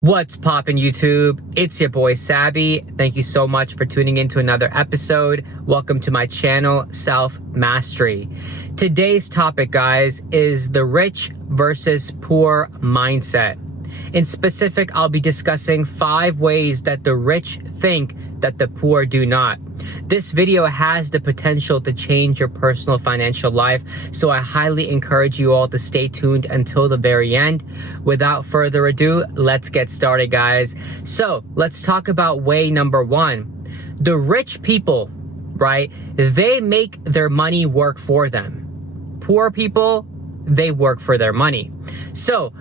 What's poppin' YouTube? It's your boy Sabby. Thank you so much for tuning in to another episode. Welcome to my channel, Self Mastery. Today's topic, guys, is the rich versus poor mindset. In specific, I'll be discussing 5 ways that the rich think that the poor do not. This video has the potential to change your personal financial life, so I highly encourage you all to stay tuned until the very end. Without further ado, let's get started, guys. So let's talk about way number 1. The rich people, right? They make their money work for them. Poor people, they work for their money. So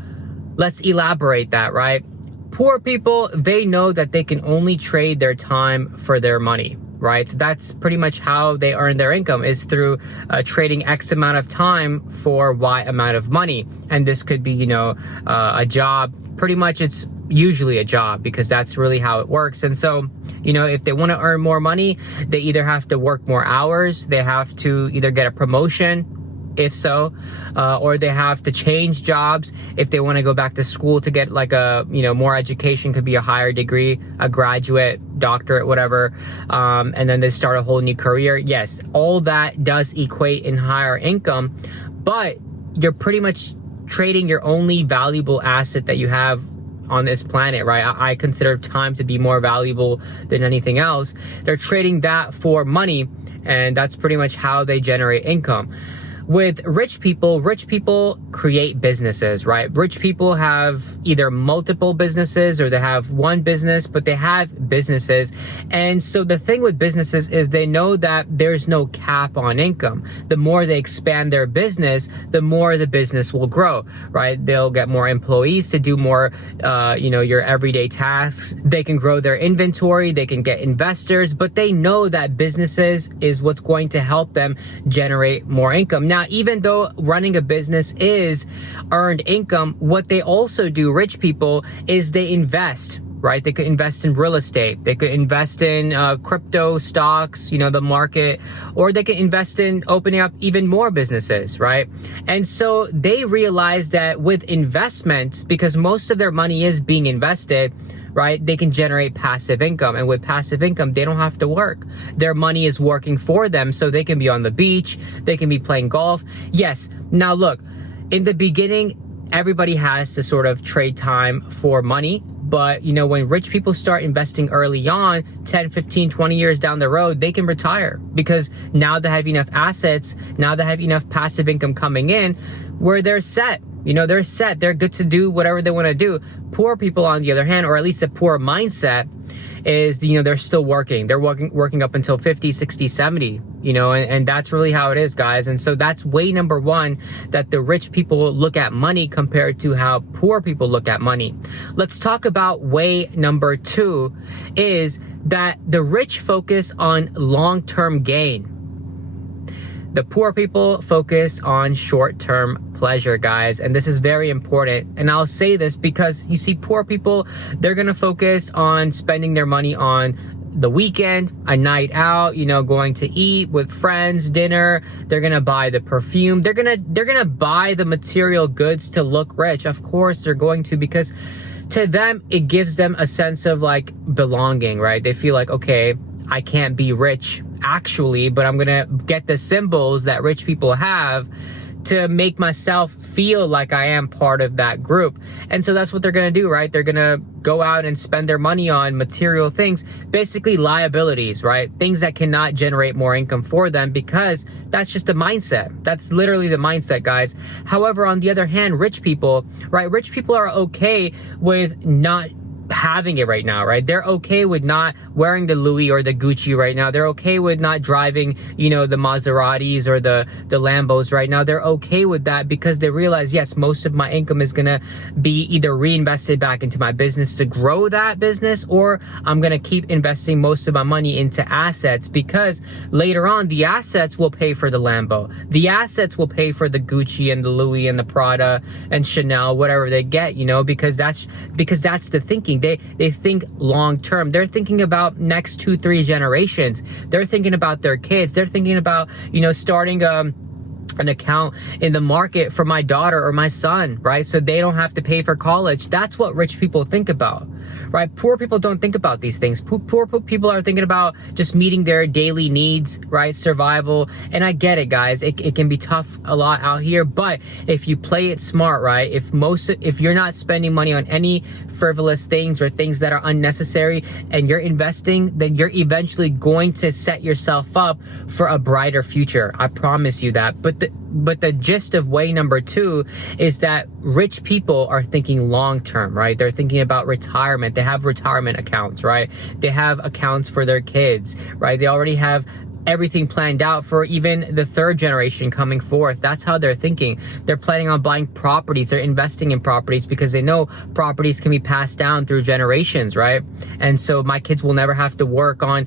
let's elaborate that, right? Poor people, they know that they can only trade their time for their money, right? So that's pretty much how they earn their income, is through trading X amount of time for Y amount of money. And this could be, a job. Pretty much it's usually a job, because that's really how it works. And so, if they want to earn more money, they either have to work more hours, they have to either get a promotion, if so, or they have to change jobs if they want to go back to school to get like a, more education, could be a higher degree, a graduate, doctorate, whatever. And then they start a whole new career. Yes, all that does equate in higher income, but you're pretty much trading your only valuable asset that you have on this planet, right? I consider time to be more valuable than anything else. They're trading that for money, and that's pretty much how they generate income. With rich people create businesses, right? Rich people have either multiple businesses or they have one business, but they have businesses. And so the thing with businesses is they know that there's no cap on income. The more they expand their business, the more the business will grow, right? They'll get more employees to do more, your everyday tasks. They can grow their inventory, they can get investors, but they know that businesses is what's going to help them generate more income. Now, even though running a business is earned income, what they also do, rich people, is they invest, right? They could invest in real estate. They could invest in crypto stocks, the market, or they could invest in opening up even more businesses, right? And so they realize that with investment, because most of their money is being invested, right, they can generate passive income. And with passive income, they don't have to work. Their money is working for them, so they can be on the beach, they can be playing golf. Yes, now look, in the beginning, everybody has to sort of trade time for money. But, when rich people start investing early on, 10, 15, 20 years down the road, they can retire, because now they have enough assets, now they have enough passive income coming in where they're set. They're set. They're good to do whatever they want to do. Poor people, on the other hand, or at least a poor mindset, is, they're still working. They're working up until 50, 60, 70, and that's really how it is, guys. And so that's way number 1, that the rich people look at money compared to how poor people look at money. Let's talk about way number 2, is that the rich focus on long-term gain. The poor people focus on short-term pleasure, guys. And this is very important. And I'll say this because you see, poor people, they're going to focus on spending their money on the weekend, a night out, going to eat with friends, dinner. They're going to buy the perfume. They're going to buy the material goods to look rich. Of course, they're going to, because to them, it gives them a sense of like belonging, right? They feel like, okay, I can't be rich actually, but I'm going to get the symbols that rich people have to make myself feel like I am part of that group. And so that's what they're going to do, right? They're going to go out and spend their money on material things, basically liabilities, right? Things that cannot generate more income for them, because that's just the mindset. That's literally the mindset, guys. However, on the other hand, rich people, right? Rich people are okay with not having it right now, right? They're okay with not wearing the Louis or the Gucci right now. They're okay with not driving, the Maseratis or the Lambos right now. They're okay with that because they realize, yes, most of my income is gonna be either reinvested back into my business to grow that business, or I'm gonna keep investing most of my money into assets, because later on the assets will pay for the Lambo. The assets will pay for the Gucci and the Louis and the Prada and Chanel, whatever they get, because that's the thinking. They think long term. They're thinking about next 2-3 generations. They're thinking about their kids. They're thinking about, starting an account in the market for my daughter or my son, right? So they don't have to pay for college. That's what rich people think about, right? Poor people don't think about these things. Poor people are thinking about just meeting their daily needs, right? Survival. And I get it, guys. It can be tough a lot out here, but if you play it smart, right? If you're not spending money on any frivolous things or things that are unnecessary and you're investing, then you're eventually going to set yourself up for a brighter future. I promise you that. But the gist of way number 2 is that rich people are thinking long term, right? They're thinking about retirement. They have retirement accounts, right? They have accounts for their kids, right? They already have everything planned out for even the third generation coming forth. That's how they're thinking. They're planning on buying properties. They're investing in properties because they know properties can be passed down through generations, right? And so my kids will never have to work on,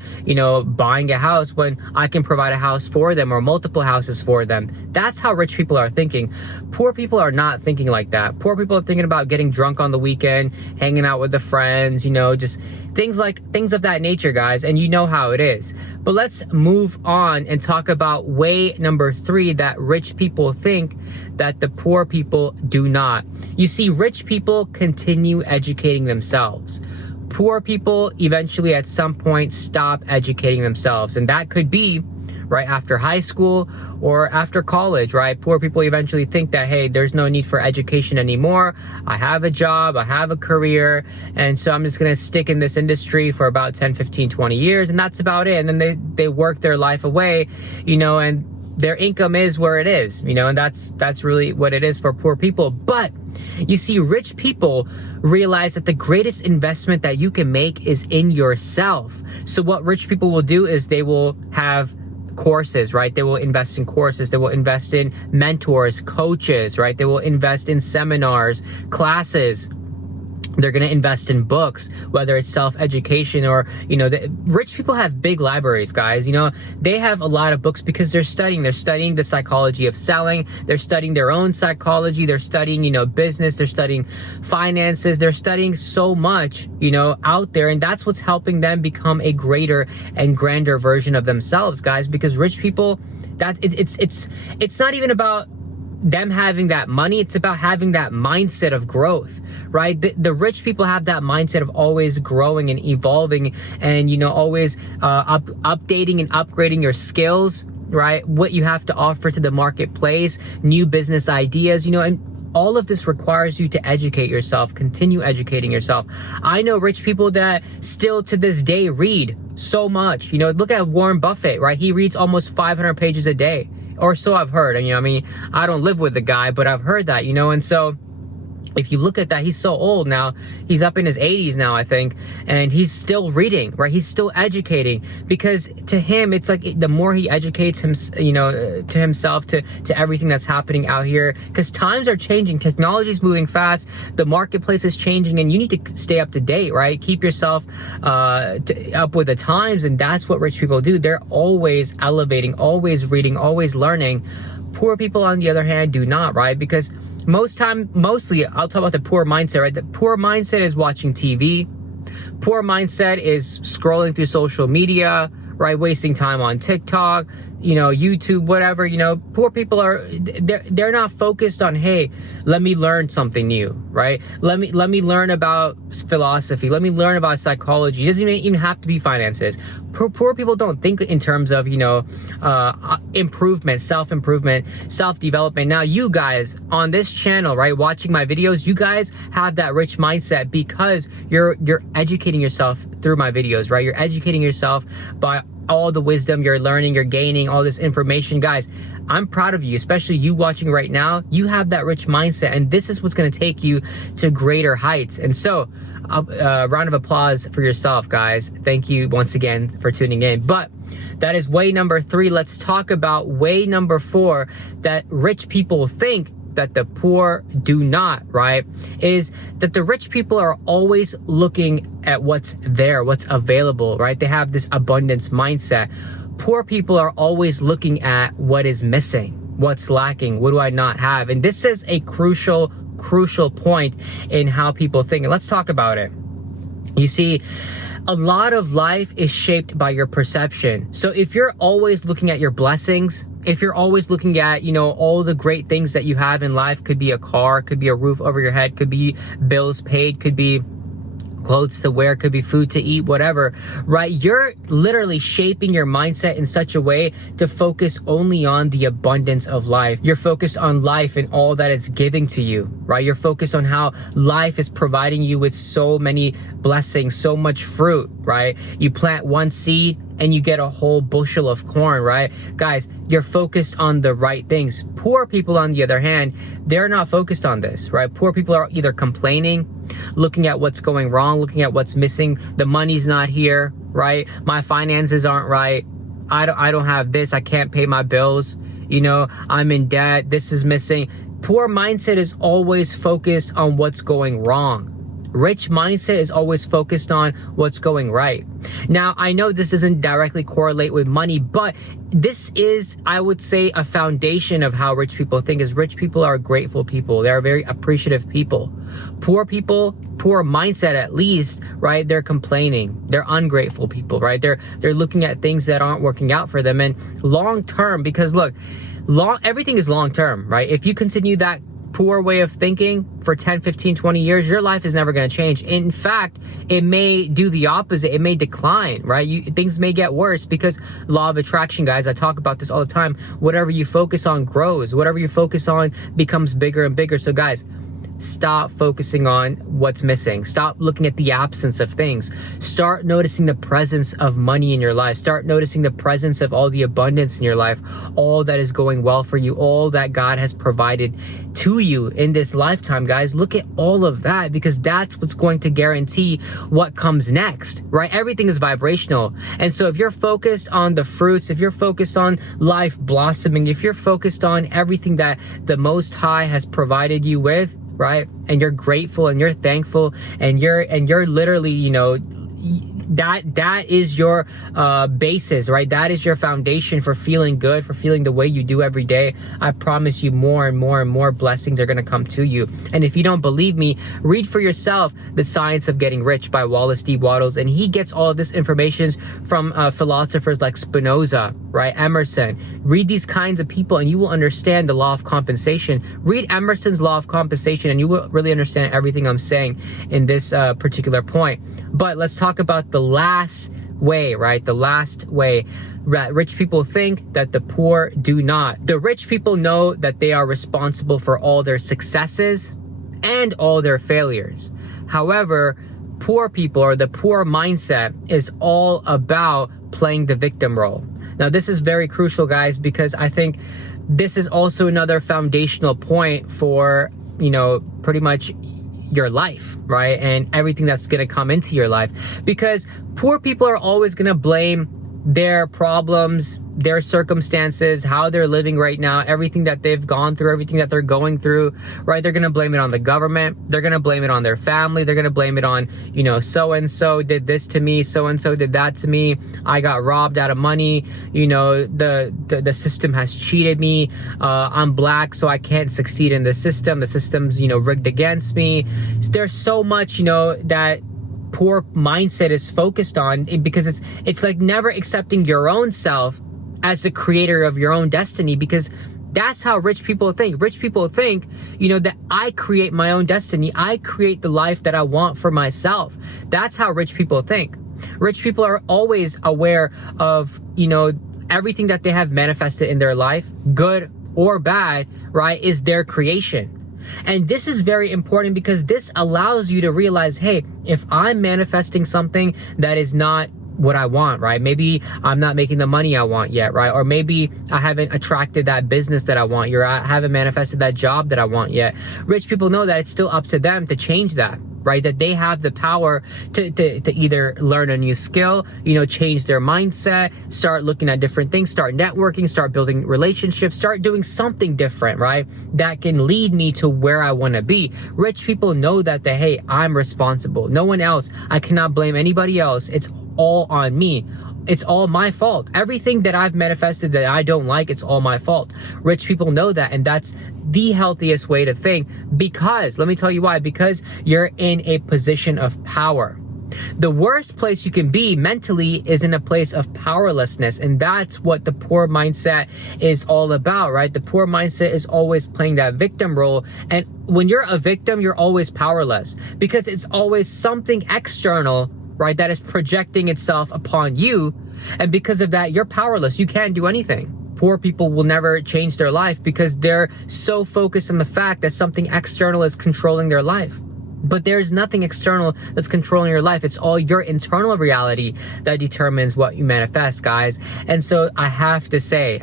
buying a house when I can provide a house for them or multiple houses for them. That's how rich people are thinking. Poor people are not thinking like that. Poor people are thinking about getting drunk on the weekend, hanging out with the friends, just things of that nature, guys. And you know how it is. But let's move on and talk about way number 3 that rich people think that the poor people do not. You see, rich people continue educating themselves. Poor people eventually at some point stop educating themselves, and that could be right after high school or after college, right? Poor people eventually think that, hey, there's no need for education anymore. I have a job, I have a career, and so I'm just going to stick in this industry for about 10, 15, 20 years, and that's about it. And then they work their life away, and their income is where it is, and that's really what it is for poor people. But you see, rich people realize that the greatest investment that you can make is in yourself. So what rich people will do is they will have courses, right? They will invest in courses. They will invest in mentors, coaches, right? They will invest in seminars, classes. They're going to invest in books, whether it's self-education or, rich people have big libraries, guys. They have a lot of books because they're studying the psychology of selling. They're studying their own psychology. They're studying, business. They're studying finances. They're studying so much, out there. And that's what's helping them become a greater and grander version of themselves, guys, because rich people, it's not even about them having that money. It's about having that mindset of growth, right? The rich people have that mindset of always growing and evolving and, always updating and upgrading your skills, right? What you have to offer to the marketplace, new business ideas, and all of this requires you to educate yourself, continue educating yourself. I know rich people that still to this day read so much. Look at Warren Buffett, right? He reads almost 500 pages a day. Or so I've heard. And, I don't live with the guy, but I've heard that, and so if you look at that, he's so old now. He's up in his 80s now, I think, and he's still reading, right? He's still educating because to him, it's like the more he educates him, to himself, to everything that's happening out here, because times are changing, technology is moving fast, the marketplace is changing, and you need to stay up to date, right? Keep yourself up with the times, and that's what rich people do. They're always elevating, always reading, always learning. Poor people, on the other hand, do not, right? Because mostly, I'll talk about the poor mindset, right? The poor mindset is watching TV. Poor mindset is scrolling through social media, right? Wasting time on TikTok, YouTube, whatever, poor people they're not focused on, hey, let me learn something new, right? Let me learn about philosophy. Let me learn about psychology. It doesn't even have to be finances. Poor people don't think in terms of, improvement, self-improvement, self-development. Now, you guys on this channel, right, watching my videos, you guys have that rich mindset because you're educating yourself through my videos, right? You're educating yourself by all the wisdom you're learning, you're gaining all this information. Guys, I'm proud of you, especially you watching right now. You have that rich mindset, and this is what's going to take you to greater heights. And so, round of applause for yourself, guys. Thank you once again for tuning in. But that is way number 3. Let's talk about way number 4 that rich people think that the poor do not, right? Is that the rich people are always looking at what's there, what's available, right? They have this abundance mindset. Poor people are always looking at what is missing, what's lacking, what do I not have? And this is a crucial point in how people think. And let's talk about it. You see, a lot of life is shaped by your perception. So if you're always looking at your blessings, if you're always looking at, all the great things that you have in life, could be a car, could be a roof over your head, could be bills paid, could be clothes to wear, could be food to eat, whatever, right? You're literally shaping your mindset in such a way to focus only on the abundance of life. You're focused on life and all that it's giving to you, right? You're focused on how life is providing you with so many blessings, so much fruit, right? You plant one seed and you get a whole bushel of corn, right? Guys, you're focused on the right things. Poor people, on the other hand, they're not focused on this, right? Poor people are either complaining, looking at what's going wrong, looking at what's missing. The money's not here, right? My finances aren't right. I don't have this. I can't pay my bills. I'm in debt. This is missing. Poor mindset is always focused on what's going wrong. Rich mindset is always focused on what's going right. Now, I know this doesn't directly correlate with money, but this is, I would say, a foundation of how rich people think. Is rich people are grateful people. They're very appreciative people. Poor people, poor mindset at least, right? They're complaining. They're ungrateful people, right? They're looking at things that aren't working out for them. And long term, because look, everything is long term, right? If you continue that poor way of thinking for 10, 15, 20 years, your life is never going to change. In fact, it may do the opposite. It may decline, right? Things may get worse because law of attraction, guys, I talk about this all the time. Whatever you focus on grows. Whatever you focus on becomes bigger and bigger. So guys, stop focusing on what's missing. Stop looking at the absence of things. Start noticing the presence of money in your life. Start noticing the presence of all the abundance in your life, all that is going well for you, all that God has provided to you in this lifetime, guys. Look at all of that, because that's what's going to guarantee what comes next, right? Everything is vibrational. And so if you're focused on the fruits, if you're focused on life blossoming, if you're focused on everything that the Most High has provided you with, right? And you're grateful and you're thankful and you're literally, that is your basis, right? That is your foundation for feeling good, for feeling the way you do every day. I promise you more and more and more blessings are going to come to you. And if you don't believe me, read for yourself The Science of Getting Rich by Wallace D. Wattles. And he gets all of this information from philosophers like Spinoza, right? Emerson. Read these kinds of people and you will understand the law of compensation. Read Emerson's law of compensation and you will really understand everything I'm saying in this particular point. But let's talk about the last way, right? The last way that rich people think that the poor do not. The rich people know that they are responsible for all their successes and all their failures. However, poor people, or the poor mindset, is all about playing the victim role. Now, this is very crucial, guys, because I think this is also another foundational point for, pretty much your life, right? And everything that's going to come into your life, because poor people are always going to blame their problems, their circumstances, how they're living right now, everything that they've gone through, everything that they're going through, right? They're going to blame it on the government. They're going to blame it on their family. They're going to blame it on, so-and-so did this to me. So-and-so did that to me. I got robbed out of money. The system has cheated me. I'm black, so I can't succeed in the system. The system's, rigged against me. There's so much, that poor mindset is focused on, because it's like never accepting your own self as the creator of your own destiny, because that's how rich people think. Rich people think, that I create my own destiny. I create the life that I want for myself. That's how rich people think. Rich people are always aware of, everything that they have manifested in their life, good or bad, right, is their creation. And this is very important because this allows you to realize, hey, if I'm manifesting something that is not what I want, right? Maybe I'm not making the money I want yet, right? Or maybe I haven't attracted that business that I want, or I haven't manifested that job that I want yet. Rich people know that it's still up to them to change that, right? That they have the power to either learn a new skill, change their mindset, start looking at different things, start networking, start building relationships, start doing something different, right? That can lead me to where I want to be. Rich people know that, hey, I'm responsible. No one else. I cannot blame anybody else. It's all on me. It's all my fault. Everything that I've manifested that I don't like, it's all my fault. Rich people know that, and that's the healthiest way to think, because, let me tell you why, because you're in a position of power. The worst place you can be mentally is in a place of powerlessness. And that's what the poor mindset is all about, right? The poor mindset is always playing that victim role. And when you're a victim, you're always powerless because it's always something external, right, that is projecting itself upon you. And because of that, you're powerless. You can't do anything. Poor people will never change their life because they're so focused on the fact that something external is controlling their life. But there's nothing external that's controlling your life. It's all your internal reality that determines what you manifest, guys. And so I have to say,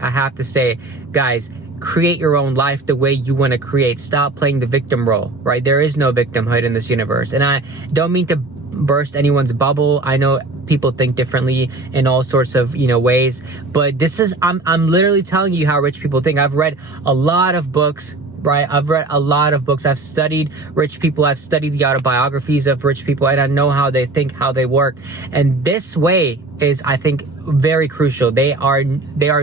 guys, create your own life the way you want to create. Stop playing the victim role, right? There is no victimhood in this universe. And I don't mean to burst anyone's bubble. I know people think differently in all sorts of, ways, but this is, I'm literally telling you how rich people think. I've read a lot of books, right? I've read a lot of books. I've studied rich people. I've studied the autobiographies of rich people, and I know how they think, how they work. And this way is, I think, very crucial. They are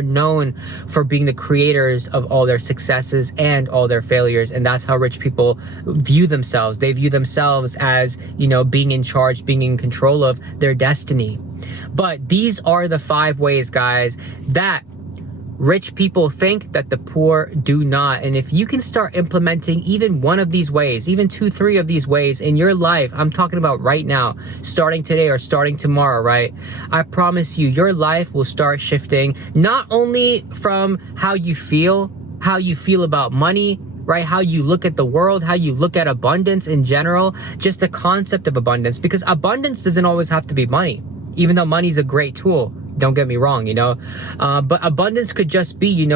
known for being the creators of all their successes and all their failures. And that's how rich people view themselves. They view themselves as, being in charge, being in control of their destiny. But these are the 5 ways, guys, that rich people think that the poor do not. And if you can start implementing even one of these ways, even 2, 3 of these ways in your life, I'm talking about right now, starting today or starting tomorrow, right? I promise you, your life will start shifting, not only from how you feel about money, right? How you look at the world, how you look at abundance in general, just the concept of abundance, because abundance doesn't always have to be money, even though money is a great tool. Don't get me wrong, but abundance could just be,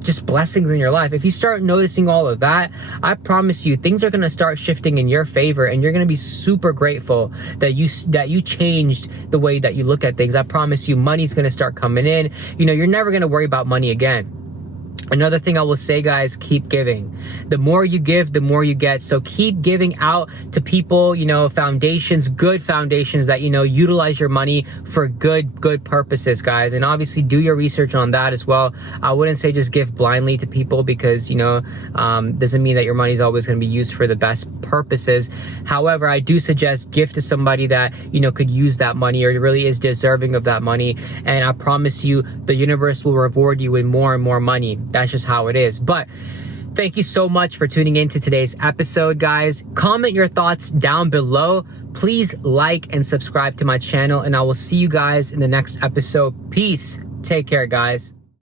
just blessings in your life. If you start noticing all of that, I promise you, things are going to start shifting in your favor, and you're going to be super grateful that you changed the way that you look at things. I promise you, money's going to start coming in. You're never going to worry about money again. Another thing I will say, guys, keep giving. The more you give, the more you get. So keep giving out to people, foundations, good foundations that, utilize your money for good purposes, guys. And obviously do your research on that as well. I wouldn't say just give blindly to people because, doesn't mean that your money is always going to be used for the best purposes. However, I do suggest give to somebody that, could use that money or really is deserving of that money. And I promise you, the universe will reward you with more and more money. That's just how it is. But thank you so much for tuning into today's episode, guys. Comment your thoughts down below. Please like and subscribe to my channel, and I will see you guys in the next episode. Peace. Take care, guys.